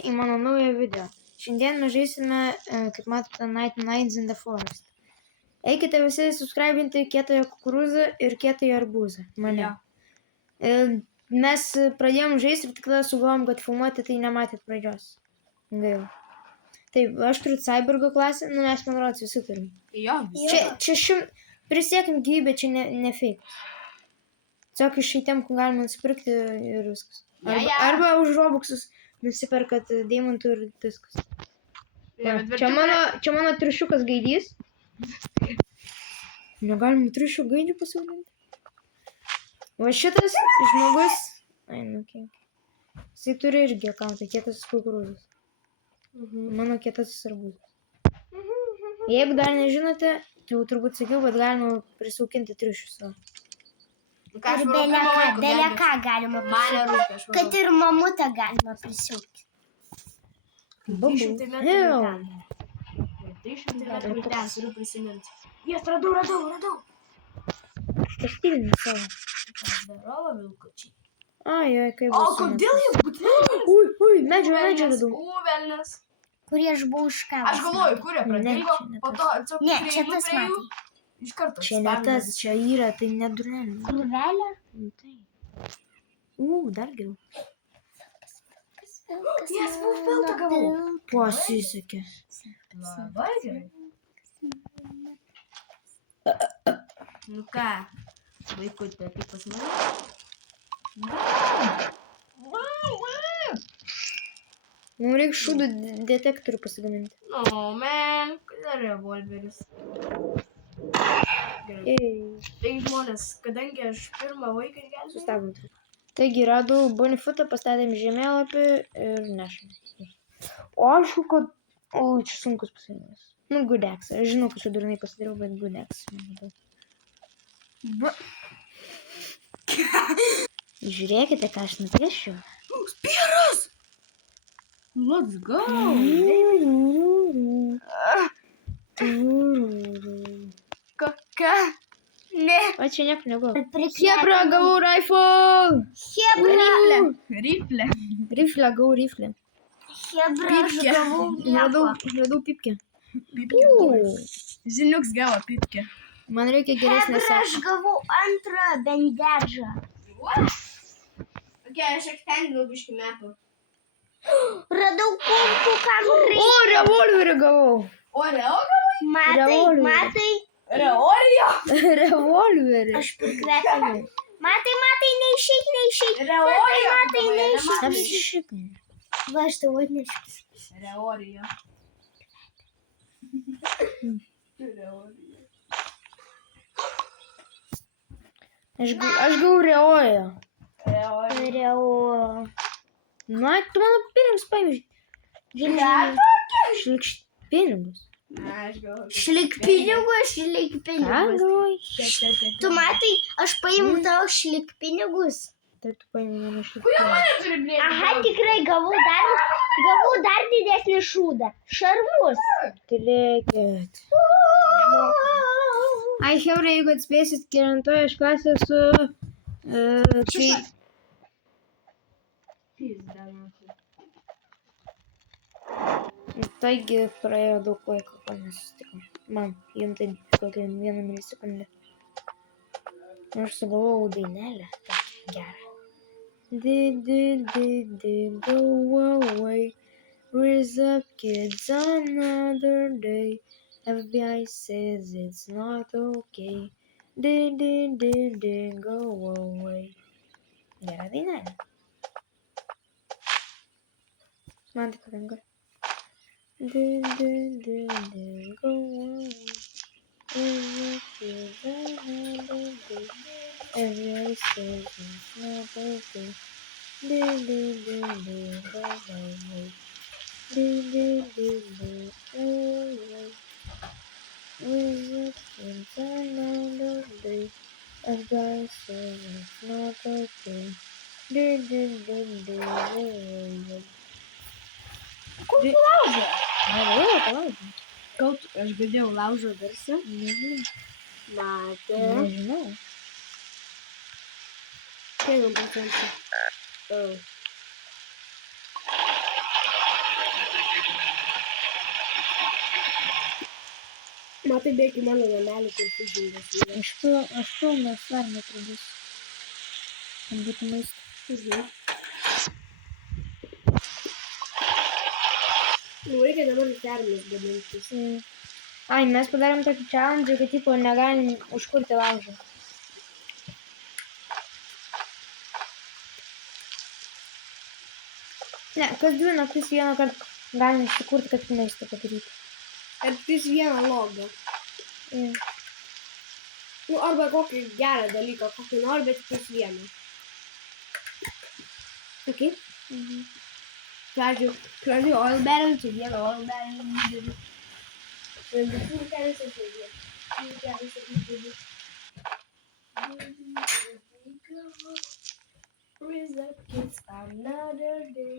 Į mano naują video. Šiandien mes žaisime, kaip matote, Night Nights in the Forest. Eikite visi subscribinti kietąją kukurūzą ir kietąją arbūzą. Mane. Mes pradėjom žaisti ir tik tada sugalvojom, kad filmuoti, tai nematėt pradžios. Gaila. Taip, aš turiu Cybergo klasę, mes man rodos visi turim. Jo, Čia prisiekim gyvybę, čia ne fake. Tiesiog iš šitiem, kur galima nusipirkti ir viskas. Arba už Robuxus nusiperkat deimantų ir viskas. Čia mano triušiukas gaidys. Negalima triušių gaidžių pasivadinti. Va šitas žmogus... Jisai turi irgi akauntą, kietasis kukurūzas. Mano kietasis arbūzas. Jeigu dar nežinote, jau turbūt sakiau, bet galima prisaukinti triušius savo. Ir belė ką galima prisiūti. Kad ir mamutą galima prisiūti. 300 metrų. 300 metrų ten turiu prisiminti. Jas, radau. Pastilinu savo. Zdarova, vilkučiai. Ai, kaip bus. O kodėl jie būtinai? Ui, medžio radau. Velnes. Kurį aš buvau užkavęs. Aš galvoju, kurie pradėjo, po to atsakau, Ne, čia tas matai. Iš karto. Čia ne tas, čia yra, tai nedurelė. Krūvelė? Dar geriau. Jas, filtą gavau. Pasisekė. Labai gerai. Nu ką, vaikutė, kaip pas mane? Mums reikia šūdų detektorių pasigaminti. No, man, kodėl revolveris? Gerai. Tai žmonės, kadangi aš pirmą vaiką gelbėjau. Sustabdom. Taigi radau Bonifutą, pastatėm žemėlapį ir nešam. O aišku, kad... O, čia sunkus pasirinkimas. Nu, Goodx. Aš žinau, kad čia durnai pasidariau, bet Goodx. Žiūrėkite, ką aš nupiešiau. Spyras! Let's go! Kokia? Ne. O čia nieko nebuvo. Hebra, gavau rifle! Hebra! Riflė. Riflę gavau, riflę. Hebra, aš gavau nieko. Radau pipkę. Žiniuks gavo pipkę. Man reikia geresnės Hebra, aš gavau antrą bendedžą. Ok, aš ten gal biškį metų. Radau kumpų, kam reikia. O, revolverį gavau. O, Reo gavai? Matai. Reorio? Revolverį. Aš prikvepinau. Matai, neišeik. Reorio? Matai, neišeik. Apsišikni. Va, aš tau atnešiu. Reorio. Aš gavau reoją. Reo. Na, tu mano pinigus paimži. Šlikšt pinigus. Šlik pinigus. Ką galvoji? Tu matai, aš paimu tavo šlik pinigus. Tai tu paimi mano šlik pinigus. Aha, tikrai gavau dar didesnį šūdą. Šarvus. Tylėkit. Ai, Hebra, jeigu atspėsit kelintoje iš klasės su... Taigi praėjo daug laiko, kol mes susitikom. Man, jums tai kokią 1 milisekundę. Aš sugalvojau dainelę. Gerą. Did go away. Raise up kids another day. FBI says it's not okay. Did go away. Gera dainelė. Man tai patinka. Did go away. Everybody says it's not okay. Did go away. Did go away. It's another day. Everybody says it's not okay. Did go away. Kur tu laužė? Palaužė. Gal aš girdėjau laužo garsą? Nežinau. Matė. Nežinau. Kiek procentų? Matai, bėgi mano namelį, kur tu žindas. Aš pilnas varmę pridėsiu. Kad būtų maisto. Nu, reikia dabar terminus gamintis. Ai, mes padarėm tokį challenge, kad tipo negalim užkurti laužą. Ne, kas 2 naktis vieną kartą galim užsikurti, kad maistą padaryti. Ir tik vieną logą. Nu, arba kokį gerą dalyką, kokį nori, bet tik vieną. Ok? Pradžiu oil barrel, čia vieną oil barrel įdėdį. Ir visur kelias atėdė. It's another day.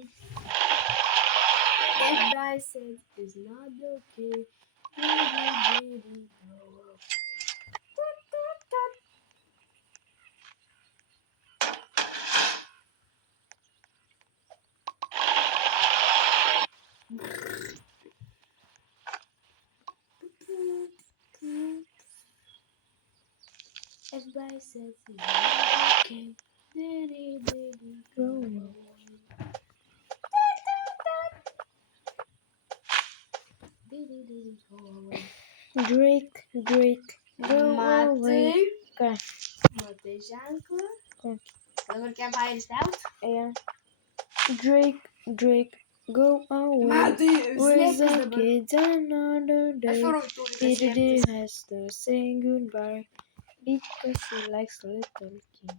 If I said it's not okay. Everybody says it's not okay. Drake, go away. Ką? Matai ženklą? Kokį? Dabar campfire stout? Drake, go away. Matai, Where's slėptis the dabar. kids another Aš day? varau turi Diddy slėptis. has to say goodbye because he likes little kids.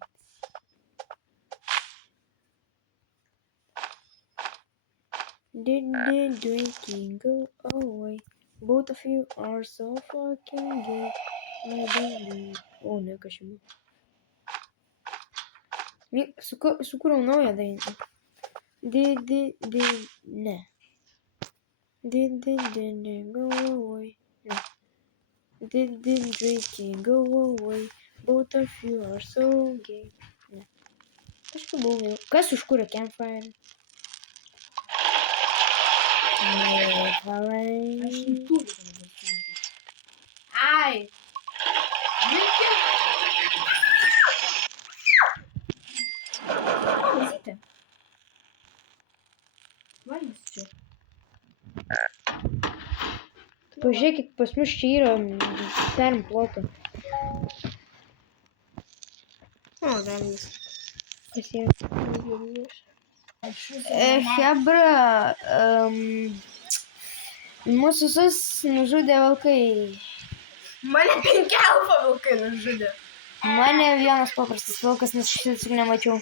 Diddy drinking, go away. Both of you are so fucking gay. My baby. O, ne, kas čia buvo. Sukūriau naują dainą. Ne. Diddy go away. Ne. Diddy drinking, go away. Both of you are so gay. Ne. Kažkaip buvo vėl. Kas užkūrė campfire? Ne, palai. Ai. Vilki. Klausyti. Valgys čia. Pažiūrėkit, pas mus čia yra ferm ploto. O, velnis. Kas yra? Hebra, mūsų visus nužudė vilkai. Mane 5 alfa vilkai nužudė. Mane vienas paprastas vilkas, nes šitą nemačiau.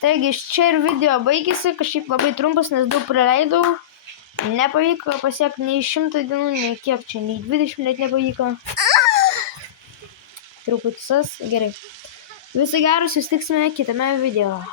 Taigi, čia ir video baigėsi, kažkaip labai trumpas, nes daug praleidau. Nepavyko pasiekti nei 100 dienų, nei kiek čia, nei 20 net nepavyko. Truputį gerai. Viso gero, susitiksime kitame video.